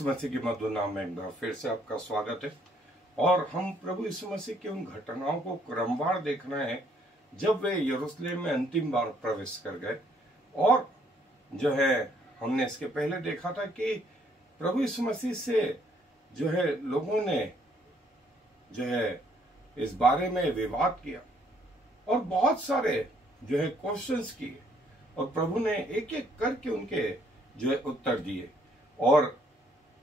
यीशु मसीह के मधुर नाम में एक बार फिर से आपका स्वागत है। और हम प्रभु यीशु मसीह की उन घटनाओं को क्रमवार देख रहे हैं जब वे यरूशलेम में अंतिम बार प्रवेश कर गए। और जो है हमने इसके पहले देखा था कि प्रभु यीशु मसीह से जो है लोगों ने जो है इस बारे में विवाद किया और बहुत सारे जो है क्वेश्चंस किए और प्रभु ने एक एक करके उनके जो है उत्तर दिए। और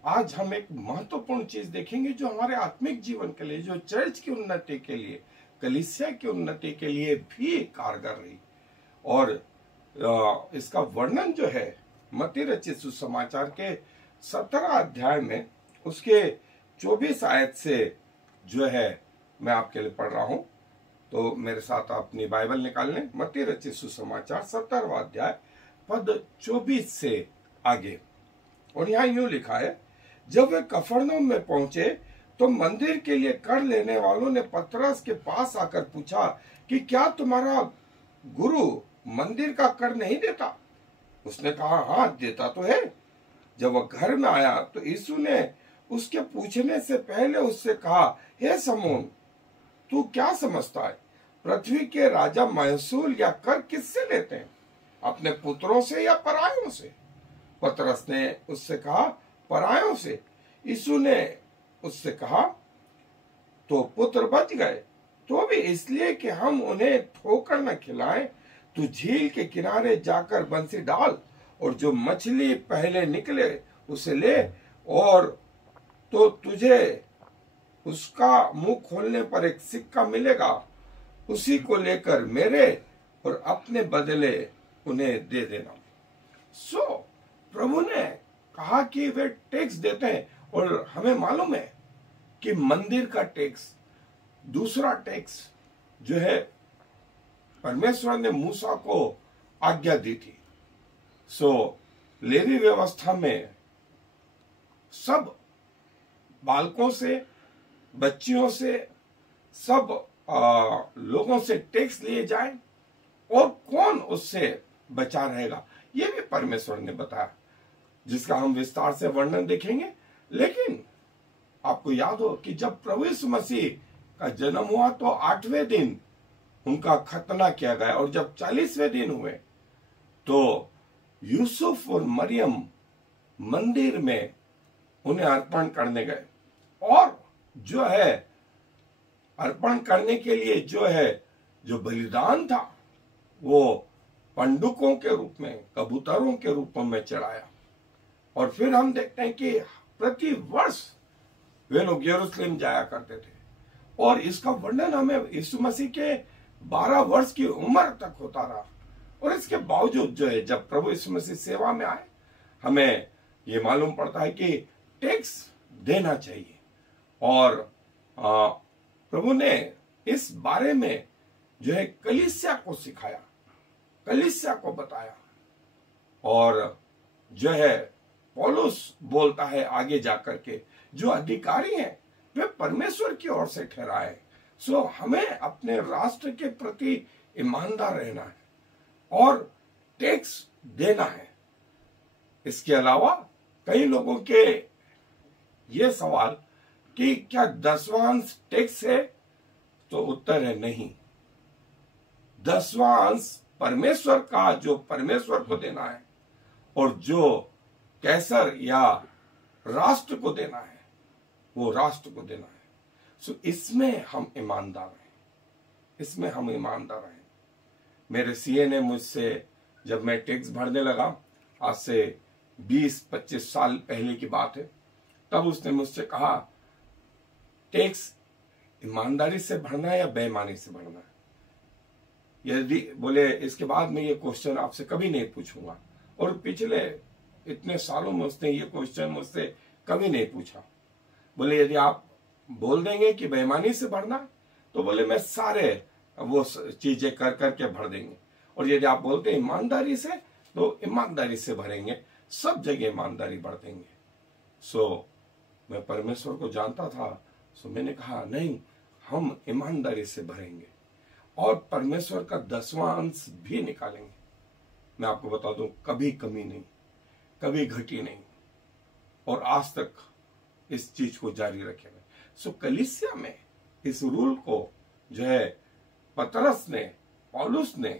आज हम एक महत्वपूर्ण चीज देखेंगे जो हमारे आत्मिक जीवन के लिए, जो चर्च की उन्नति के लिए, कलीसिया की उन्नति के लिए भी कारगर रही। और इसका वर्णन जो है मत्ती रचित सुसमाचार के 17 अध्याय में उसके 24 आयत से जो है मैं आपके लिए पढ़ रहा हूं। तो मेरे साथ अपनी बाइबल निकाल लें। मत्ती रचित सुसमाचार 17वां अध्याय पद 24 से आगे। और यहाँ यूं लिखा है, जब वे कफरनहूम में पहुंचे तो मंदिर के लिए कर लेने वालों ने पतरस के पास आकर पूछा कि क्या तुम्हारा गुरु मंदिर का कर नहीं देता? उसने कहा, हाँ देता तो है। जब वह घर में आया तो यीशु ने उसके पूछने से पहले उससे कहा, हे समून, तू क्या समझता है? पृथ्वी के राजा महसूल या कर किससे लेते हैं, अपने पुत्रों से या परायों से? पतरस ने उससे कहा, परायों से। यीशु ने उससे कहा, तो पुत्र बच गए, तो भी इसलिए कि हम उन्हें ठोकर न खिलाएं। तू झील के किनारे जाकर बंसी डाल और जो मछली पहले निकले उसे ले, और तो तुझे उसका मुंह खोलने पर एक सिक्का मिलेगा। उसी को लेकर मेरे और अपने बदले उन्हें दे देना। प्रभु ने कहा कि वे टैक्स देते हैं और हमें मालूम है कि मंदिर का टैक्स, दूसरा टैक्स जो है परमेश्वर ने मूसा को आज्ञा दी थी। लेवी व्यवस्था में सब बालकों से, बच्चियों से, सब लोगों से टैक्स लिए जाए और कौन उससे बचा रहेगा, ये भी परमेश्वर ने बताया, जिसका हम विस्तार से वर्णन देखेंगे। लेकिन आपको याद हो कि जब प्रभु यीशु मसीह का जन्म हुआ तो 8वें दिन उनका खतना किया गया, और जब 40वें दिन हुए तो यूसुफ और मरियम मंदिर में उन्हें अर्पण करने गए। और जो है अर्पण करने के लिए जो बलिदान था वो पंडुकों के रूप में, कबूतरों के रूप में चढ़ाया। और फिर हम देखते हैं कि प्रति वर्ष वे लोग यरूशलेम जाया करते थे। और इसका वर्णन हमें यीशु मसीह के 12 वर्ष की उम्र तक होता रहा। और इसके बावजूद जो है जब प्रभु यीशु मसीह सेवा में आए, हमें ये मालूम पड़ता है कि टैक्स देना चाहिए। और प्रभु ने इस बारे में जो है कलीसिया को सिखाया, कलीसिया को बताया। और जो है पौलुस बोलता है आगे जाकर के, जो अधिकारी हैं वे परमेश्वर की ओर से ठहराए। हमें अपने राष्ट्र के प्रति ईमानदार रहना है और टैक्स देना है। इसके अलावा कई लोगों के ये सवाल कि क्या 10वां अंश टैक्स है, तो उत्तर है नहीं। 10वां अंश परमेश्वर का, जो परमेश्वर को देना है, और जो कैसर या राष्ट्र को देना है वो राष्ट्र को देना है। इसमें हम ईमानदार हैं, इसमें हम ईमानदार हैं। मेरे सीए ने मुझसे, जब मैं टैक्स भरने लगा, आज से 20-25 साल पहले की बात है, तब उसने मुझसे कहा, टैक्स ईमानदारी से भरना है या बेईमानी से भरना है? यदि बोले, इसके बाद मैं ये क्वेश्चन आपसे कभी नहीं पूछूंगा। और पिछले इतने सालों में उसने ये क्वेश्चन मुझसे कभी नहीं पूछा। बोले, यदि आप बोल देंगे कि बेईमानी से भरना, तो बोले मैं सारे वो चीजें कर करके भर देंगे। और यदि आप बोलते हैं ईमानदारी से, तो ईमानदारी से भरेंगे, सब जगह ईमानदारी बढ़ देंगे। मैं परमेश्वर को जानता था। मैंने कहा, नहीं, हम ईमानदारी से भरेंगे और परमेश्वर का 10वां अंश भी निकालेंगे। मैं आपको बता दूं, कभी कमी नहीं, कभी घटी नहीं। और आज तक इस चीज को जारी रखे हुए। सो कलीसिया में इस रूल को जो है पतरस ने, पौलुस ने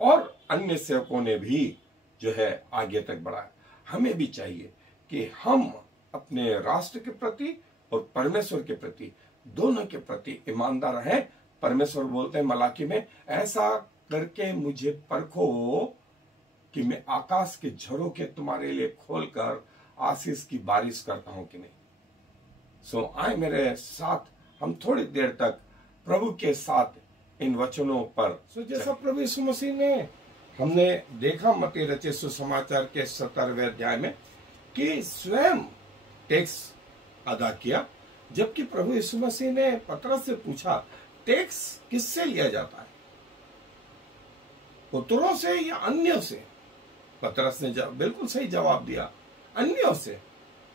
और अन्य सेवकों ने भी जो है आगे तक बढ़ाया। हमें भी चाहिए कि हम अपने राष्ट्र के प्रति और परमेश्वर के प्रति, दोनों के प्रति ईमानदार रहें। परमेश्वर बोलते हैं मलाकी में, ऐसा करके मुझे परखो कि मैं आकाश के झरोखे तुम्हारे लिए खोलकर आशीष की बारिश करता हूं कि नहीं। सो आए मेरे साथ हम थोड़ी देर तक प्रभु के साथ इन वचनों पर जैसा प्रभु यीशु मसीह ने, हमने देखा मत्ती रचित सुसमाचार के 17वें अध्याय में कि स्वयं टैक्स अदा किया, जबकि प्रभु यीशु मसीह ने पतरस से पूछा टैक्स किससे लिया जाता है, पुत्रों से या अन्यों से? पतरस ने बिल्कुल सही जवाब दिया, अन्यों से।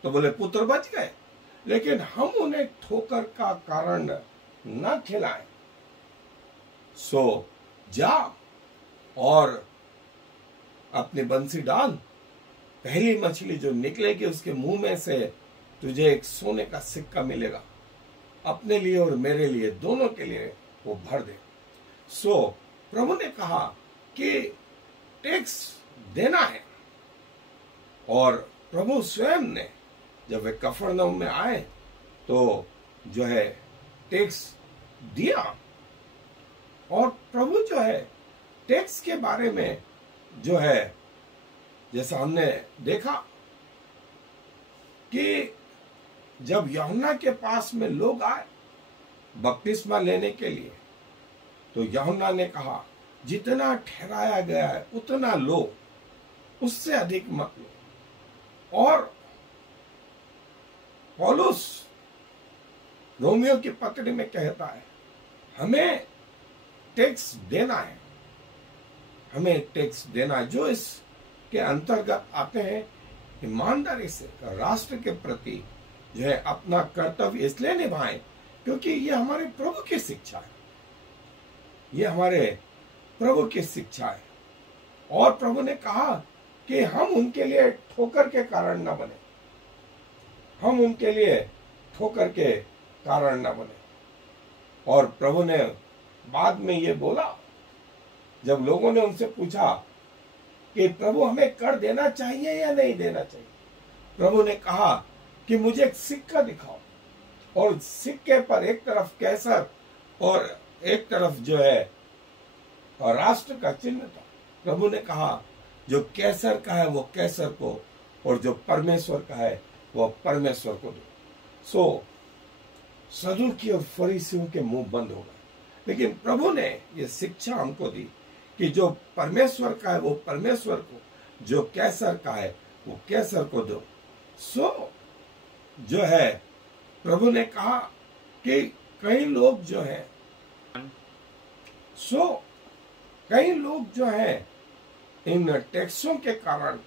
तो बोले पुत्र बच गए, लेकिन हम उन्हें ठोकर का कारण न खिलाएं। सो जा और अपनी बंसी डाल, पहली मछली जो निकलेगी उसके मुंह में से तुझे एक सोने का सिक्का मिलेगा, अपने लिए और मेरे लिए, दोनों के लिए वो भर दे। सो प्रभु ने कहा कि टैक्स देना है, और प्रभु स्वयं ने जब वे कफरनहूम में आए तो जो है टैक्स दिया। और प्रभु जो है टैक्स के बारे में जो है, जैसा हमने देखा कि जब यूहन्ना के पास में लोग आए बपतिस्मा लेने के लिए, तो यूहन्ना ने कहा जितना ठहराया गया है उतना लो, उससे अधिक मत लो। और पौलुस रोमियो की पत्री में कहता है हमें टैक्स देना है, हमें टैक्स देना है। जो इसके अंतर्गत आते हैं ईमानदारी से राष्ट्र के प्रति जो है अपना कर्तव्य इसलिए निभाएं क्योंकि ये हमारे प्रभु की शिक्षा है, ये हमारे प्रभु की शिक्षा है। और प्रभु ने कहा कि हम उनके लिए ठोकर के कारण न बने, हम उनके लिए ठोकर के कारण न बने। और प्रभु ने बाद में ये बोला, जब लोगों ने उनसे पूछा कि प्रभु हमें कर देना चाहिए या नहीं देना चाहिए, प्रभु ने कहा कि मुझे एक सिक्का दिखाओ, और सिक्के पर एक तरफ कैसर और एक तरफ जो है और राष्ट्र का चिन्ह था। प्रभु ने कहा जो कैसर का है वो कैसर को, और जो परमेश्वर का है वो परमेश्वर को दो। सो सदूकी और फरीसियों के मुंह बंद हो गए, लेकिन प्रभु ने ये शिक्षा हमको दी कि जो परमेश्वर का है वो परमेश्वर को, जो कैसर का है वो कैसर को दो। सो जो है प्रभु ने कहा कि कई लोग जो है कई लोग जो है इन टैक्सों के कारण,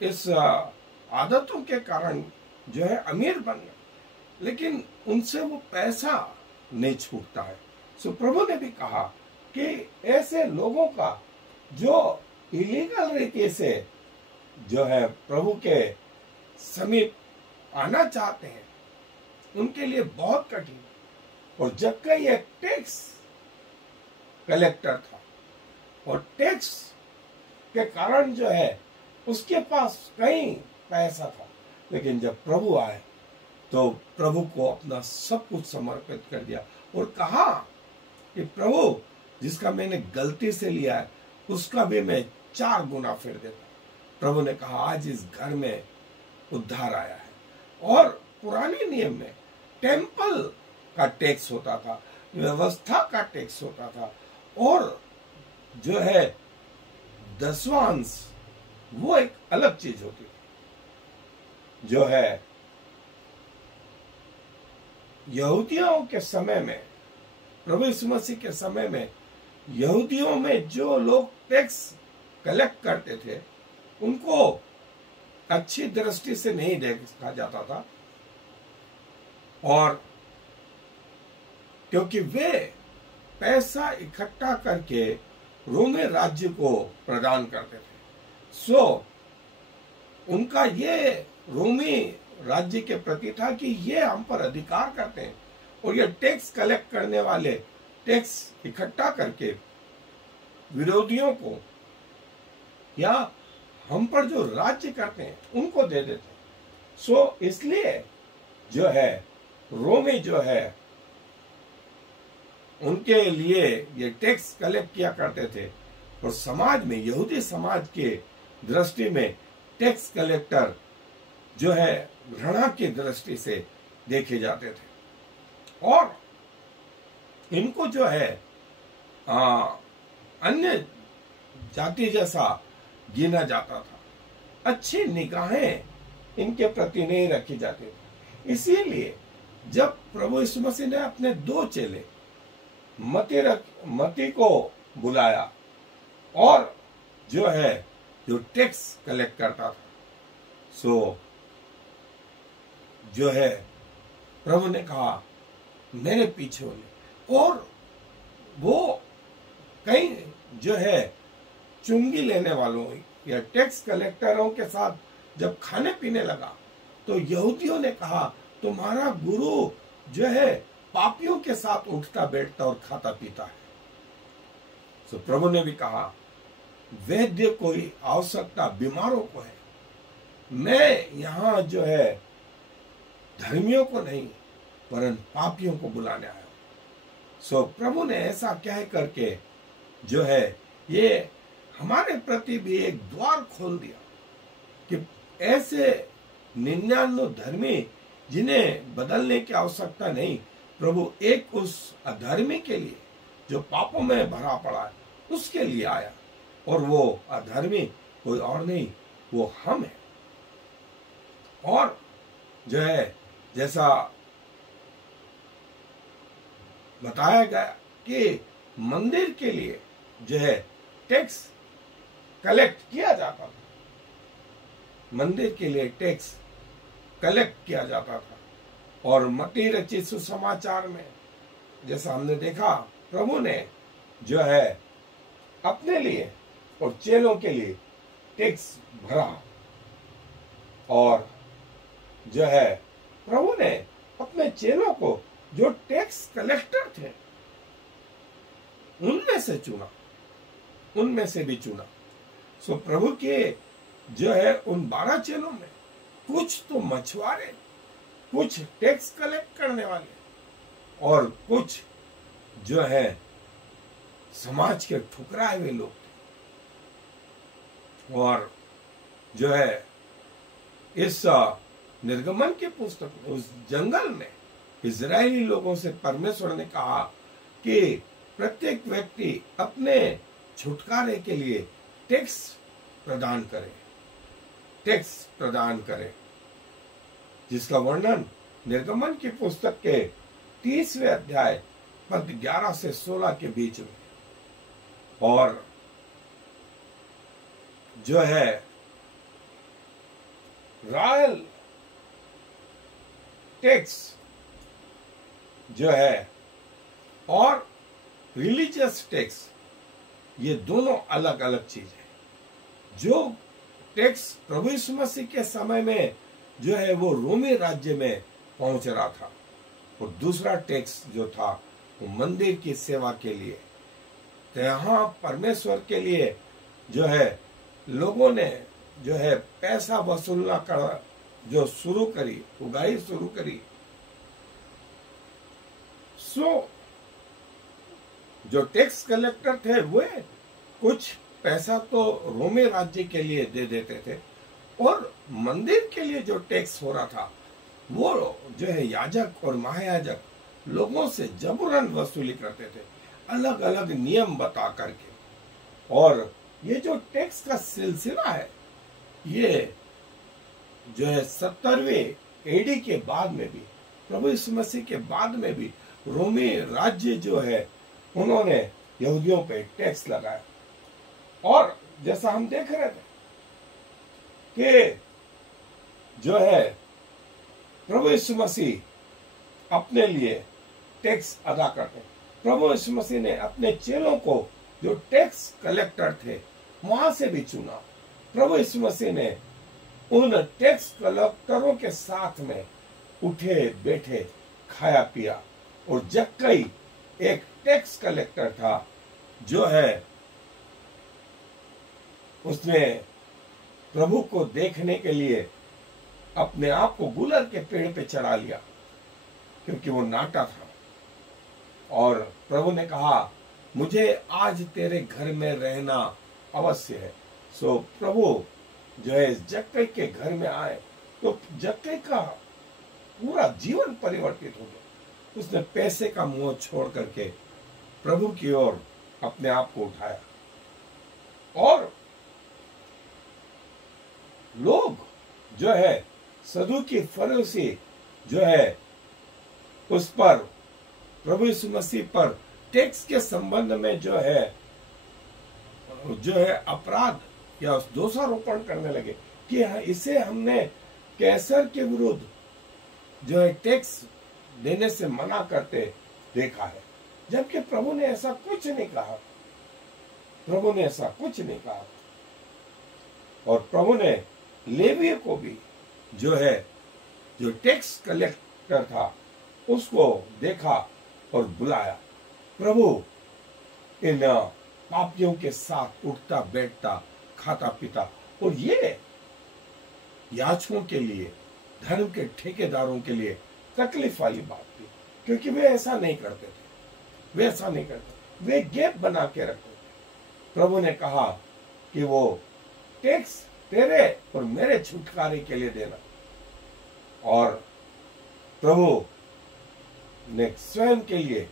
इस आदतों के कारण जो है अमीर बन गए, लेकिन उनसे वो पैसा नहीं छूटता है। सो प्रभु ने भी कहा कि ऐसे लोगों का जो इलीगल रीति से जो है प्रभु के समीप आना चाहते हैं उनके लिए बहुत कठिन है। और जबकि ये टैक्स कलेक्टर था और टैक्स के कारण जो है उसके पास कहीं पैसा था, लेकिन जब प्रभु आए तो प्रभु को अपना सब कुछ समर्पित कर दिया और कहा कि प्रभु जिसका मैंने गलती से लिया है उसका भी मैं 4 गुना फिर देता। प्रभु ने कहा आज इस घर में उद्धार आया है। और पुराने नियम में टेम्पल का टैक्स होता था, व्यवस्था का टैक्स होता था, और जो है 10वां अंश वो एक अलग चीज होती थी। जो है यहूदियों के समय में, प्रभु यीशु मसीह के समय में यहूदियों में जो लोग टैक्स कलेक्ट करते थे उनको अच्छी दृष्टि से नहीं देखा जाता था, और क्योंकि वे पैसा इकट्ठा करके रोमी राज्य को प्रदान करते थे। सो उनका ये रोमी राज्य के प्रति था कि ये हम पर अधिकार करते हैं और ये टैक्स कलेक्ट करने वाले टैक्स इकट्ठा करके विरोधियों को या हम पर जो राज्य करते हैं उनको दे देते हैं। सो इसलिए जो है रोमी जो है उनके लिए ये टैक्स कलेक्ट किया करते थे और समाज में यहूदी समाज के दृष्टि में टैक्स कलेक्टर जो है घृणा की दृष्टि से देखे जाते थे और इनको जो है अन्य जाति जैसा गिना जाता था। अच्छी निगाहें इनके प्रति नहीं रखी जाती थी। इसीलिए जब प्रभु यीशु मसीह ने अपने दो चेले मती को बुलाया और जो है जो टैक्स कलेक्ट करता था, सो जो है प्रभु ने कहा मेरे पीछे हो ले, और वो कई जो है चुंगी लेने वालों या टैक्स कलेक्टरों के साथ जब खाने पीने लगा तो यहूदियों ने कहा तुम्हारा गुरु जो है पापियों के साथ उठता बैठता और खाता पीता है। तो प्रभु ने भी कहा वैद्य कोई आवश्यकता बीमारों को है, मैं यहाँ जो है धर्मियों को नहीं परंतु पापियों को बुलाने आया। सो प्रभु ने ऐसा कह करके जो है ये हमारे प्रति भी एक द्वार खोल दिया कि ऐसे 99 धर्मी जिन्हें बदलने की आवश्यकता नहीं, प्रभु एक उस अधर्मी के लिए जो पापों में भरा पड़ा है उसके लिए आया, और वो अधर्मी कोई और नहीं वो हम है। और जो है जैसा बताया गया कि मंदिर के लिए जो है टैक्स कलेक्ट किया जाता था, मंदिर के लिए टैक्स कलेक्ट किया जाता था। और मत्ती रचित सुसमाचार में जैसा हमने देखा प्रभु ने जो है अपने लिए और चेलों के लिए टैक्स भरा, और जो है प्रभु ने अपने चेलों को जो टैक्स कलेक्टर थे उनमें से भी चुना। सो प्रभु के जो है उन 12 चेलों में कुछ तो मछुआरे, कुछ टैक्स कलेक्ट करने वाले और कुछ जो है समाज के ठुकराए हुए लोग थे। और जो है इस निर्गमन के पुस्तक में उस जंगल में इजरायली लोगों से परमेश्वर ने कहा कि प्रत्येक व्यक्ति अपने छुटकारे के लिए टैक्स प्रदान करे, जिसका वर्णन निर्गमन की पुस्तक के 30वें अध्याय पद 11 से 16 के बीच में। और जो है रॉयल टैक्स जो है और रिलीजियस टैक्स, ये दोनों अलग अलग चीज है। जो टैक्स प्रभु यीशु मसीह के समय में जो है वो रोमी राज्य में पहुंच रहा था, और दूसरा टैक्स जो था वो मंदिर की सेवा के लिए। तो यहाँ परमेश्वर के लिए जो है लोगों ने जो है पैसा वसूलना कर जो शुरू करी, उगाही शुरू करी। सो जो टैक्स कलेक्टर थे वे कुछ पैसा तो रोमी राज्य के लिए दे देते थे, और मंदिर के लिए जो टैक्स हो रहा था वो जो है याजक और महायाजक लोगों से जबरन वसूली करते थे, अलग अलग नियम बता करके। और ये जो टैक्स का सिलसिला है ये जो है 70वें एडी के बाद में भी, प्रभु यीशु मसीह के बाद में भी रोमी राज्य जो है उन्होंने यहूदियों पे टैक्स लगाया। और जैसा हम देख रहे थे कि जो है प्रभु यीशु मसीह अपने लिए टैक्स अदा करते। प्रभु यीशु मसीह ने अपने चेलों को जो टैक्स कलेक्टर थे वहां से भी चुना। प्रभु यीशु मसीह ने उन टैक्स कलेक्टरों के साथ में उठे बैठे खाया पिया। और जक्कई एक टैक्स कलेक्टर था जो है उसने प्रभु को देखने के लिए अपने आप को गुलर के पेड़ पे चढ़ा लिया क्योंकि वो नाटा था। और प्रभु ने कहा मुझे आज तेरे घर में रहना अवश्य है। सो प्रभु जो है जक्कई के घर में आए तो जक्कई का पूरा जीवन परिवर्तित हो गया। उसने पैसे का मोह छोड़ करके प्रभु की ओर अपने आप को उठाया। और लोग जो है सदूकी फरीसी जो है उस पर प्रभु यीशु मसीह पर टैक्स के संबंध में जो है अपराध या दोषारोपण करने लगे कि इसे हमने कैसर के विरुद्ध जो है टैक्स देने से मना करते देखा है, जबकि प्रभु ने ऐसा कुछ नहीं कहा। प्रभु ने ऐसा कुछ नहीं कहा। और प्रभु ने लेवी को भी जो टैक्स कलेक्टर था उसको देखा और बुलाया। प्रभु इन पापियों के साथ उठता बैठता खाता पीता। और ये याचकों के लिए, धर्म के ठेकेदारों के लिए तकलीफ वाली बात थी, क्योंकि वे ऐसा नहीं करते थे। वे ऐसा नहीं करते, वे गैप बना के रखते थे। प्रभु ने कहा कि वो टैक्स तेरे और मेरे छुटकारे के लिए देना। और प्रभु ने स्वयं के लिए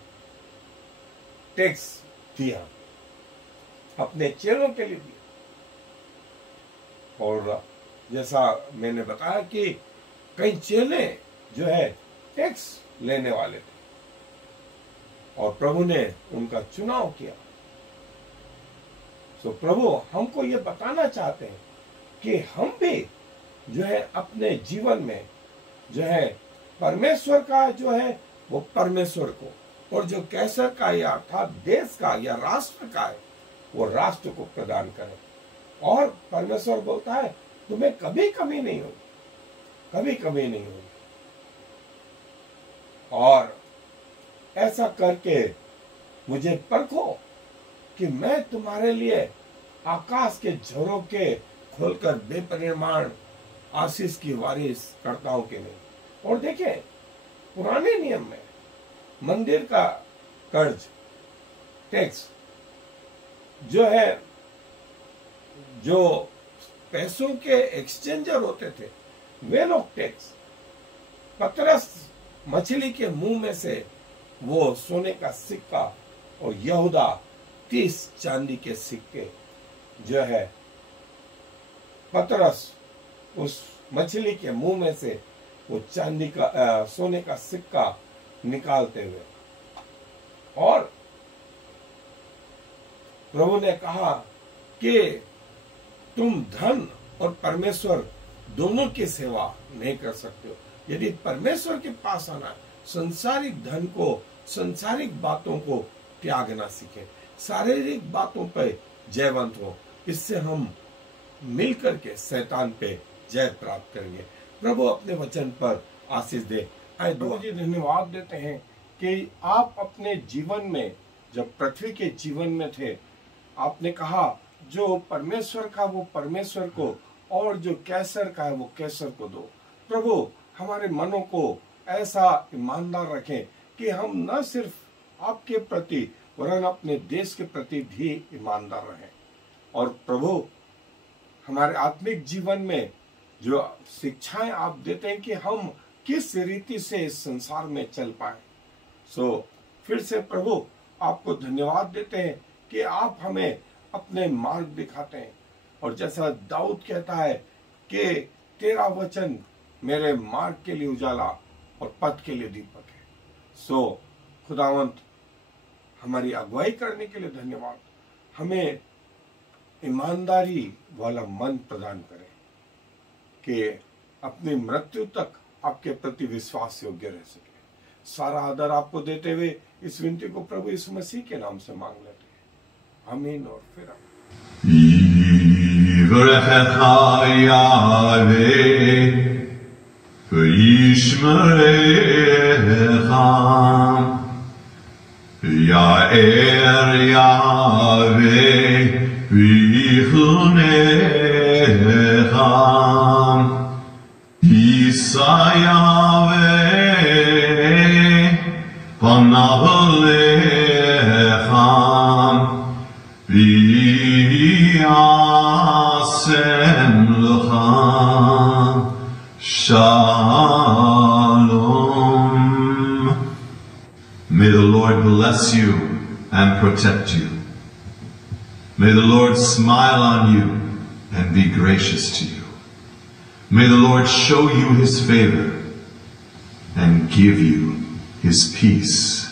टैक्स दिया, अपने चेलों के लिए दिया। और जैसा मैंने बताया कि कई चेले जो है टैक्स लेने वाले थे और प्रभु ने उनका चुनाव किया। सो प्रभु हमको ये बताना चाहते हैं कि हम भी जो है अपने जीवन में जो है परमेश्वर का जो है वो परमेश्वर को, और जो कैसर का या अर्थात देश का या राष्ट्र का है वो राष्ट्र को प्रदान करें। और परमेश्वर बोलता है तुम्हें कभी कमी नहीं होगी, कभी कमी नहीं होगी। और ऐसा करके मुझे परखो कि मैं तुम्हारे लिए आकाश के झरोखे खोलकर बेपरिमाण आशीष की वारिस करता हूं कि नहीं। और देखें पुराने नियम में मंदिर का कर्ज टैक्स जो है, जो पैसों के एक्सचेंजर होते थे वे लोग टैक्स, पतरस मछली के मुंह में से वो सोने का सिक्का और यहूदा 30 चांदी के सिक्के जो है, पतरस उस मछली के मुंह में से वो चांदी का सोने का सिक्का निकालते हुए, और प्रभु ने कहा कि तुम धन और परमेश्वर दोनों की सेवा नहीं कर सकते हो। यदि परमेश्वर के पास आना, संसारिक धन को, संसारिक बातों को त्यागना सीखे, शारीरिक बातों पर जयवंत हो, इससे हम मिलकर के शैतान पे जय प्राप्त करेंगे। प्रभु अपने वचन पर आशीष दे। आए दुआ जी धन्यवाद देते हैं कि आप अपने जीवन में, जब पृथ्वी के जीवन में थे, आपने कहा जो परमेश्वर का वो परमेश्वर को, और जो कैसर का है वो कैसर को दो। प्रभु हमारे मनों को ऐसा ईमानदार रखें कि हम न सिर्फ आपके प्रति वरन अपने देश के प्रति भी ईमानदार रहें। और प्रभु हमारे आत्मिक जीवन में जो शिक्षाएं आप देते हैं कि हम किस रीति से इस संसार में चल पाए। सो फिर से प्रभु आपको धन्यवाद देते हैं कि आप हमें अपने मार्ग दिखाते हैं। और जैसा दाऊद कहता है कि तेरा वचन मेरे मार्ग के लिए उजाला और पथ के लिए दीपक है। सो खुदावंत हमारी अगुवाई करने के लिए धन्यवाद। हमें ईमानदारी वाला मन प्रदान करें कि अपनी मृत्यु तक आपके प्रति विश्वास योग्य रह सके। सारा आदर आपको देते हुए इस विनती को प्रभु यीशु मसीह के नाम से मांग लेते हैं। आमीन और फिर आमीन। Yivrechecha Yahweh, v'yishmerecha. Ya'er Yahweh, v'yichunecha. Yisa Yahweh, panav alecha, v'yasem lecha shalom. May the Lord bless you and protect you. May the Lord smile on you and be gracious to you. May the Lord show you his favor and give you his peace.